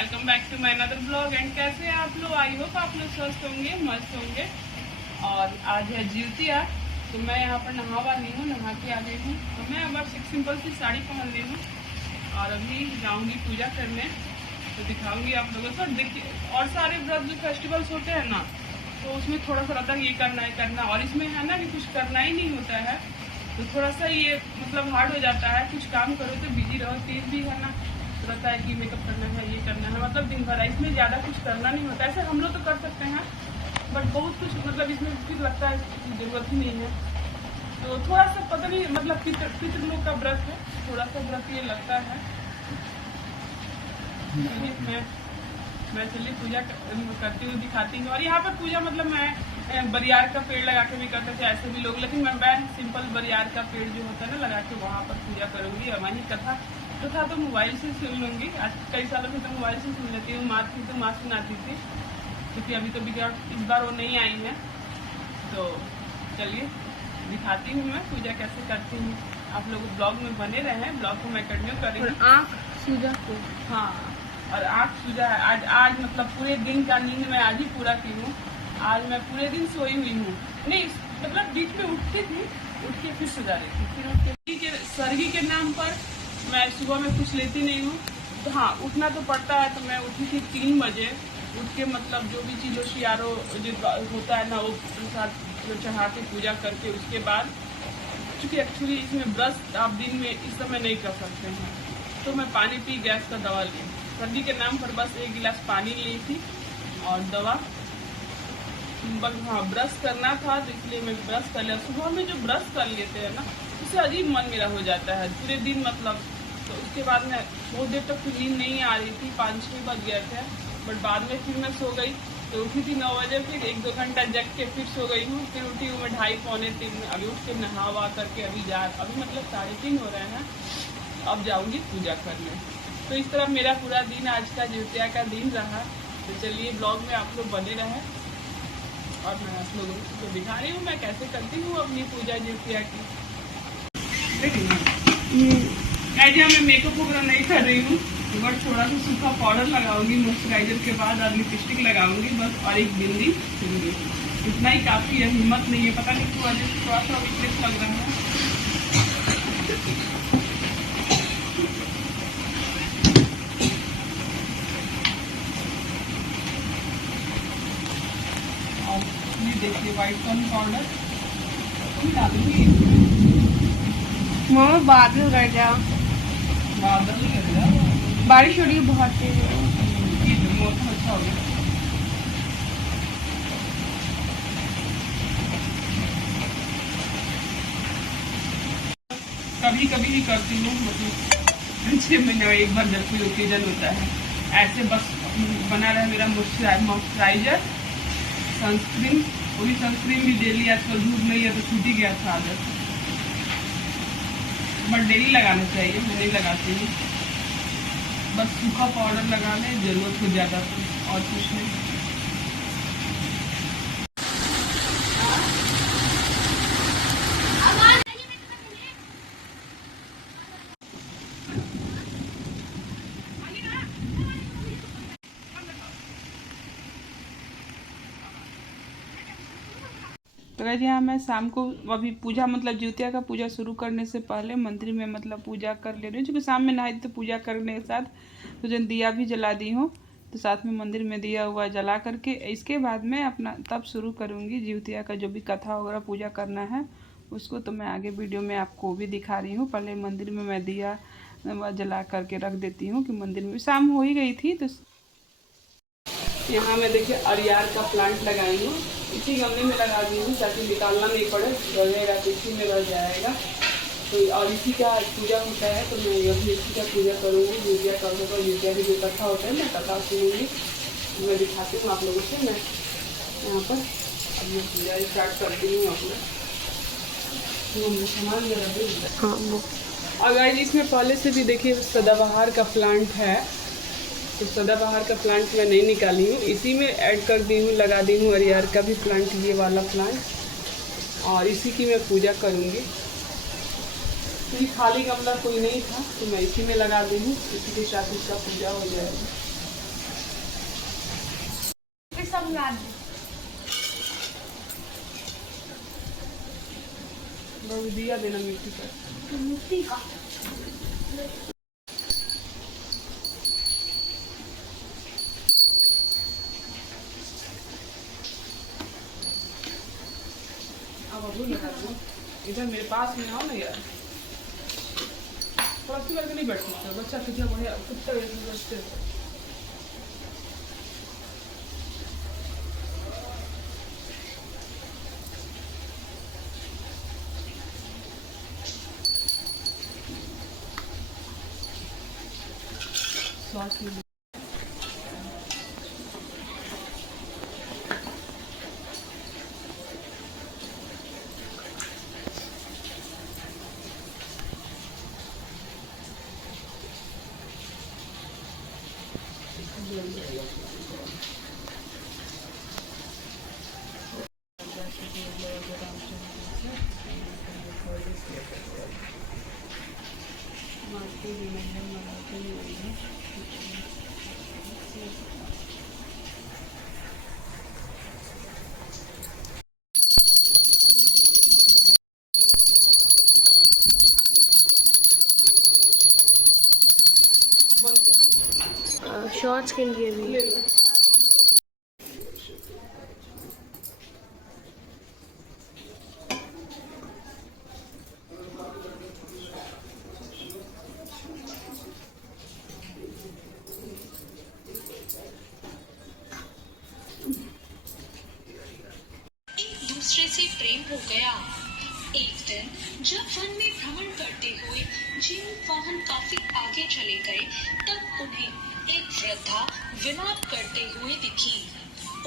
Welcome back to my another blog. And कैसे हैं आप लोग? आई होप आप लोग स्वस्थ होंगे, मस्त होंगे। और आज है ज्योतिया, तो मैं यहाँ पर नहावा ली हूँ, नहा के आ गई हूँ। तो मैं बस एक सिंपल सी साड़ी पहन ली हूँ और अभी जाऊँगी पूजा करने, तो दिखाऊंगी आप लोगों को। देखिए, और सारे व्रत जो फेस्टिवल्स होते हैं ना, तो उसमें थोड़ा सा रहता है ये करना है करना, और इसमें है ना कि कुछ करना ही नहीं होता है, तो थोड़ा सा ये मतलब हार्ड हो जाता है। कुछ काम करो तो बिजी रहो, तेज भी है ना, तो रहता है कि मेकअप करना है, ये करना है, मतलब दिन भर इसमें ज़्यादा कुछ करना नहीं होता। ऐसे हम लोग तो कर सकते हैं, बट बहुत कुछ मतलब इसमें फिर लगता है ज़रूरत ही नहीं है। तो थोड़ा सा पता नहीं, मतलब पितृ लोग का व्रत है, थोड़ा सा व्रत ये लगता है। मैं चलिए पूजा करती हूँ, दिखाती हूँ। और यहाँ पर पूजा मतलब मैं बरियार का पेड़ लगा के भी करते थे ऐसे भी लोग, लेकिन मैं सिंपल बरियार का पेड़ जो होता है ना लगा के वहाँ पर पूजा करूँगी। और वहीं कथा तो मोबाइल से सुन लूँगी। आज कई सालों से तो मोबाइल से सुन लेती हूँ। माँ थी तो माँ सुनाती थी, क्योंकि अभी तो बिगड़ इस बार वो नहीं आई है। तो चलिए दिखाती हूँ मैं पूजा कैसे करती हूँ। आप लोग ब्लॉग में बने रहे, ब्लॉग को मैं कंटिन्यू करेंगी। आँख सूजा को, हाँ, और आँख सूजा है। आज मतलब पूरे दिन का नींद मैं आज ही पूरा की हूँ। आज मैं पूरे दिन सोई हुई हूँ, नहीं मतलब बीच में उठती थी, उठ के फिर सुधा रही थी, फिर उठ के सरगी के नाम पर मैं सुबह में कुछ लेती नहीं हूँ। तो हाँ, उठना तो पड़ता है, तो मैं उठी थी 3 बजे। उठ के मतलब जो भी चीज़ होशियारो जो होता है ना, वो प्रसाद जो चढ़ा के पूजा करके उसके बाद, क्योंकि एक्चुअली इसमें व्रत आप दिन में इस समय नहीं कर सकते हैं, तो मैं पानी पी, गैस का दवा ली। सर्दी के नाम पर बस 1 गिलास पानी ली थी और दवा। हाँ, ब्रश करना था तो इसलिए मैं ब्रश कर लिया। सुबह में जो ब्रश कर लेते हैं ना, उससे अजीब मन मेरा हो जाता है पूरे दिन मतलब। तो उसके बाद में बहुत देर तक तो नींद नहीं आ रही थी, 5-6 बज गए थे, बट बाद में फिर मैं सो गई। तो उठी थी 9 बजे, फिर 1-2 घंटा जग के फिर सो गई हूँ। फिर उठी हूँ मैं 2:30-3 अभी उठ के नहा वा करके अभी मतलब 3:30 हो रहे हैं। अब जाऊँगी पूजा करने। तो इस तरह मेरा पूरा दिन आज का ज्योतिया का दिन रहा। तो चलिए ब्लॉग में आप लोग बने रहें, और मैं आप लोगों को दिखा रही हूँ मैं कैसे करती हूँ अपनी पूजा ज्योतिया की। आइडिया मैं मेकअप वगैरह नहीं कर रही हूँ, बट थोड़ा सा सूखा पाउडर लगाऊंगी, मॉइस्चराइजर के बाद और लिपस्टिक लगाऊंगी बस, और एक बिंदी। इतना ही काफ़ी है, हिम्मत नहीं है, पता नहीं क्यों आज थोड़ा सा वीकनेस लग रहा है। देखिए व्हाइट कॉर्न पाउडर डालूंगी। मम्मा बादल कर जा, बादल नहीं कर रहा, बारिश हो रही है बहुत तेज। मौसम अच्छा हो गया। कभी कभी ही करती हूँ, मतलब 6 महीने में एक बार जब कोई ओकेजन होता है। ऐसे बस बना रहा मेरा मॉइस्चराइजर, सनस्क्रीन। वही सनस्क्रीन भी डेली, आजकल धूप नहीं है तो छूट ही गया था आदत, बट डेली लगाना चाहिए, मैं नहीं लगाती हूँ। बस सूखा पाउडर लगाने जरूरत हो ज़्यादा, तो और कुछ नहीं। तो कहते यहाँ मैं शाम को अभी पूजा मतलब ज्योतिया का पूजा शुरू करने से पहले मंदिर में मतलब पूजा कर ले रही हूँ, क्योंकि शाम में नहाई तो पूजा करने के साथ तो जो दिया भी जला दी हूँ, तो साथ में मंदिर में दिया हुआ जला करके इसके बाद मैं अपना तब शुरू करूँगी ज्योतिया का जो भी कथा वगैरह पूजा करना है उसको। तो मैं आगे वीडियो में आपको भी दिखा रही हूँ। पहले मंदिर में मैं दिया जला करके रख देती हूँ कि मंदिर में शाम हो ही गई थी। तो यहाँ मैं देखिए अरियार का प्लांट लगाई हूँ, इसी गमले में लगा दी हूँ ताकि निकालना नहीं पड़े, रहेगा तो इसी में रह जाएगा। तो और इसी का पूजा होता है, तो मैं अभी इसी का पूजा करूँगी। ज्योतिया का होगा, ज्योतिया की जो कथा होता है मैं कथा सुनूँगी, मैं दिखाती हूँ आप लोगों से। मैं यहाँ पर अब मैं पूजा स्टार्ट करती हूँ अपना सामान मेरा। हाँ, अगर इसमें पहले से भी देखिए सदाबहार का प्लांट है, तो सदाबहार का प्लांट मैं नहीं निकाली हूँ, इसी में ऐड कर दी हूँ, लगा दी हूँ अरियार का भी प्लांट, ये वाला प्लांट, और इसी की मैं पूजा करूँगी। क्योंकि खाली गमला कोई नहीं था तो मैं इसी में लगा दी हूँ, इसी के साथ इसका पूजा हो जाएगी। सब ला दे। दिया देना मिट्टी का। मिट्टी का अब अबू लगा दो। इधर मेरे पास में आओ ना यार, पड़ोसी करके नहीं बैठ सकते, बच्चा कितना बढ़िया कुत्ता बचते हो। सॉस में शॉर्ट्स के लिए भी। दूसरे से प्रेम हो गया। एक दिन जब वन में भ्रमण करते हुए जीव वाहन काफी आगे चले गए, तब उन्हें एक वृद्धा विलाप करते हुए दिखी।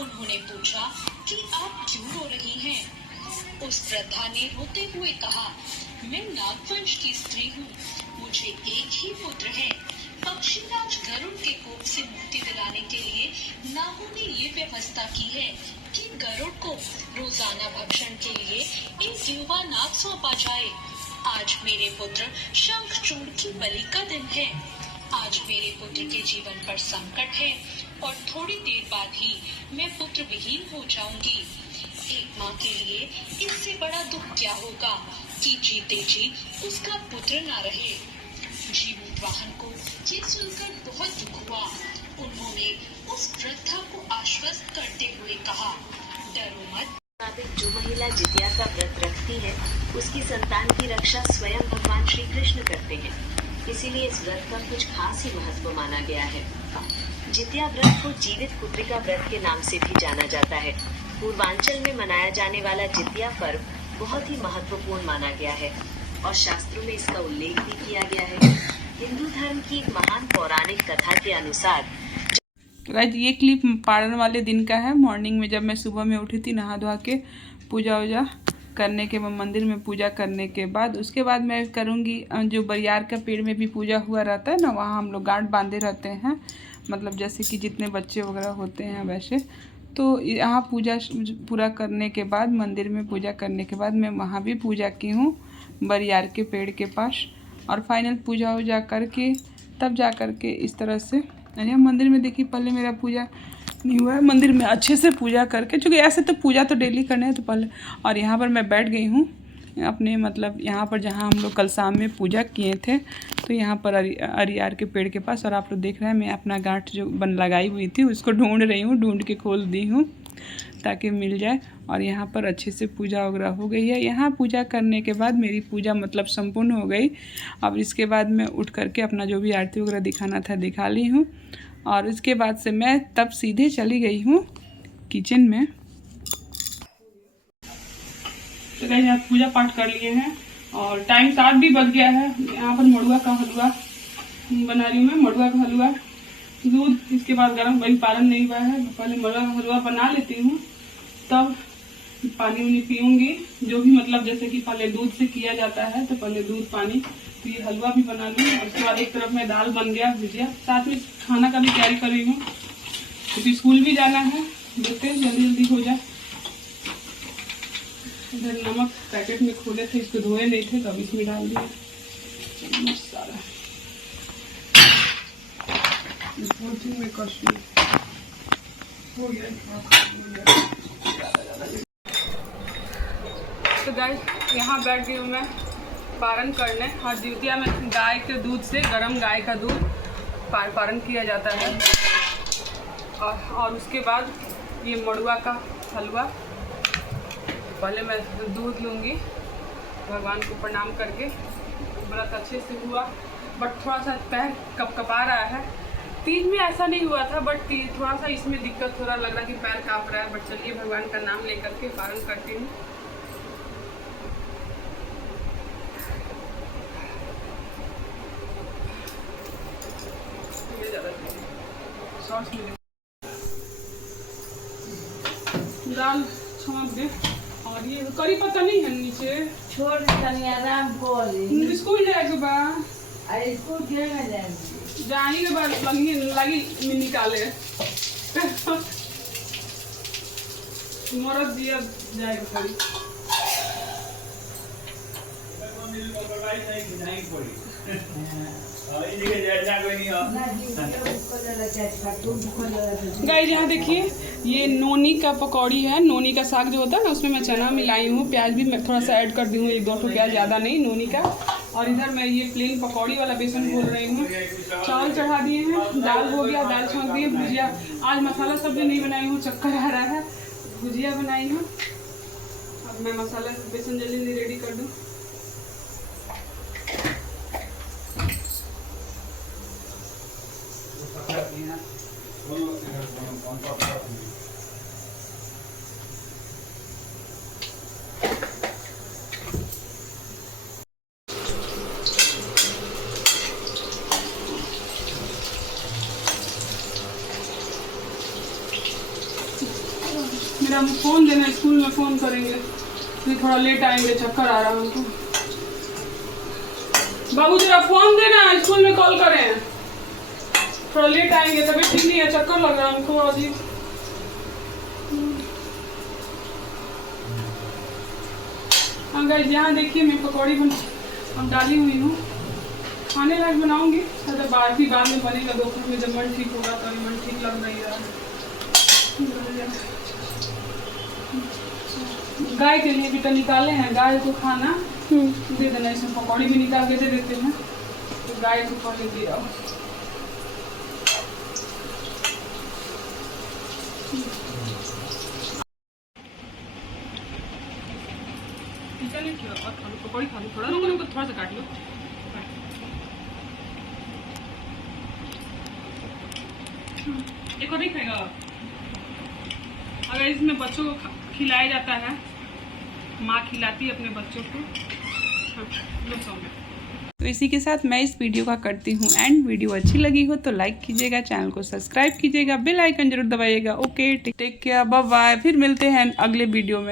उन्होंने पूछा कि आप क्यों रो रही हैं? उस वृद्धा ने रोते हुए कहा, मैं नागवंश की स्त्री हूँ, मुझे एक ही पुत्र है। पक्षीराज गरुड़ के कोप से मुक्ति दिलाने के लिए नागों ने ये व्यवस्था की है कि गरुड़ को रोजाना भक्षण के लिए एक युवा नाग सौंपा जाए। आज मेरे पुत्र शंखचूड़ की बलि का दिन है। आज मेरे पुत्र के जीवन पर संकट है और थोड़ी देर बाद ही मैं पुत्र विहीन हो जाऊंगी। एक माँ के लिए इससे बड़ा दुख क्या होगा कि जीते जी उसका पुत्र न रहे। जीवित वाहन को ये सुनकर बहुत दुख हुआ। उन्होंने उस वृद्धा को आश्वस्त करते हुए कहा, डरो मत। जो महिला जितिया का व्रत रखती है, उसकी संतान की रक्षा स्वयं भगवान श्री कृष्ण करते हैं। इसीलिए इस व्रत का कुछ खास ही महत्व माना गया है। जितिया व्रत को जीवित पुत्रिका व्रत के नाम से भी जाना जाता है। पूर्वांचल में मनाया जाने वाला जितिया पर्व बहुत ही महत्वपूर्ण माना गया है और शास्त्रों में इसका उल्लेख भी किया गया है। हिंदू धर्म की एक महान पौराणिक कथा के अनुसार गाइस ये क्लिप पारण वाले दिन का है। मॉर्निंग में जब मैं सुबह में उठी थी, नहा धोआ के पूजा वूजा करने के बाद, मंदिर में पूजा करने के बाद उसके बाद मैं करूँगी जो बरियार का पेड़ में भी पूजा हुआ रहता है ना, वहाँ हम लोग गांठ बांधे रहते हैं, मतलब जैसे कि जितने बच्चे वगैरह होते हैं वैसे। तो यहाँ पूजा पूरा करने के बाद, मंदिर में पूजा करने के बाद मैं वहाँ भी पूजा की हूँ बरियार के पेड़ के पास। और फाइनल पूजा वूजा करके तब जा कर के इस तरह से यहाँ मंदिर में देखिए, पहले मेरा पूजा नहीं हुआ है। मंदिर में अच्छे से पूजा करके, चूँकि ऐसे तो पूजा तो डेली करने है तो पहले, और यहाँ पर मैं बैठ गई हूँ अपने, मतलब यहाँ पर जहाँ हम लोग कल शाम में पूजा किए थे, तो यहाँ पर अरियार के पेड़ के पास। और आप लोग देख रहे हैं मैं अपना गांठ जो लगाई हुई थी उसको ढूंढ रही हूँ, ढूंढ के खोल दी हूँ ताकि मिल जाए। और यहाँ पर अच्छे से पूजा वगैरह हो गई है। यहाँ पूजा करने के बाद मेरी पूजा मतलब संपूर्ण हो गई। अब इसके बाद मैं उठ करके अपना जो भी आरती वगैरह दिखाना था दिखा ली हूँ। और इसके बाद से मैं तब सीधे चली गई हूँ किचन में। तो गाइस यहाँ पूजा पाठ कर लिए हैं और टाइम 7 भी बज गया है। यहाँ पर मड़ुआ का हलवा बना रही हूँ मैं, मड़ुआ का हलवा, दूध इसके बाद गर्म, वही पारण नहीं हुआ है, पहले मड़ुआ का हलवा बना लेती हूँ, तब पानी उनी पीऊंगी। जो भी मतलब जैसे कि पहले दूध से किया जाता है, तो पहले दूध पानी, तो ये हलवा भी बना लूँ। और उसके बाद एक तरफ में दाल बन गया, भुजिया, साथ में खाना का भी तैयारी कर रही हूँ क्योंकि स्कूल भी जाना है। देखते हैं जल्दी जल्दी हो जाए। इधर नमक पैकेट में खोले थे, इसको धोए नहीं थे तो अब इसमें डाल दिया सारा। में कसूरी तो गाइस यहाँ बैठ गई हूँ मैं पारण करने। और द्वितीया में गाय के दूध से, गरम गाय का दूध पारण किया जाता है। और उसके बाद ये मड़ुआ का हलवा। पहले मैं दूध लूँगी, भगवान को प्रणाम करके। व्रत अच्छे से हुआ, बट थोड़ा सा पैर कपकपा रहा है। तीज में ऐसा नहीं हुआ था, बट थोड़ा सा इसमें दिक्कत हो रहा, लग रहा कि पैर काँप रहा है। बट चलिए भगवान का नाम लेकर के पारण करती हूँ। दाल छोंक दे। और ये करी पत्ता नहीं है नीचे, छोड़ तनी आराम कर। स्कूल जाए के बा, अरे स्कूल क्यों ना जाएंगे? जाने के बाद लगी में निकाले मरद दिया जाएगा करी। गाइस यहाँ देखिए, ये नोनी का पकौड़ी है। नोनी का साग जो होता है ना, उसमें मैं चना मिलाई हूँ, प्याज भी मैं थोड़ा सा ऐड कर दी हूँ, 1-2 प्याज, ज़्यादा नहीं, नोनी का। और इधर मैं ये प्लेन पकौड़ी वाला बेसन भून रही हूँ। चावल चढ़ा दिए हैं, दाल हो गया, दाल छोंक दिए, भुजिया। आज मसाला सब्जी नहीं बनाई हूँ, चक्कर आ रहा है, भुजिया बनाई हूँ। अब मैं मसाला बेसन जल्दी रेडी कर दूँ। मेरा फ़ोन देना, स्कूल में फ़ोन करेंगे, फिर थोड़ा लेट आएंगे, चक्कर आ रहा है हमको। बाबू जरा फ़ोन देना, स्कूल में कॉल करें, थोड़ा लेट आएंगे, तबीयत ठीक नहीं है, चक्कर लग रहा है हमको अजीब। हाँ गाइस, यहाँ देखिए मैं पकौड़ी अब डाली हुई हूँ। खाने लायक बनाऊंगी, अगर बाद में बनेगा दोपहर में, जब मन ठीक होगा। तो मन ठीक लग नहीं रहा है। गाय के लिए भी तो निकाले हैं, गाय को खाना दे देना। इसमें पकौड़ी भी निकाल के दे देते हैं, तो गाय को खा के दे आओ। और खा लो पकौड़ी, खा लो, थोड़ा सा काट लो। एक और नहीं खाएगा। अगर इसमें बच्चों को खिलाया जाता है, माँ खिलाती है अपने बच्चों को। तो इसी के साथ मैं इस वीडियो का करती हूँ एंड। वीडियो अच्छी लगी हो तो लाइक कीजिएगा, चैनल को सब्सक्राइब कीजिएगा, बेल आइकन जरूर दबाइएगा। Okay, take care, bye bye. फिर मिलते हैं अगले वीडियो में।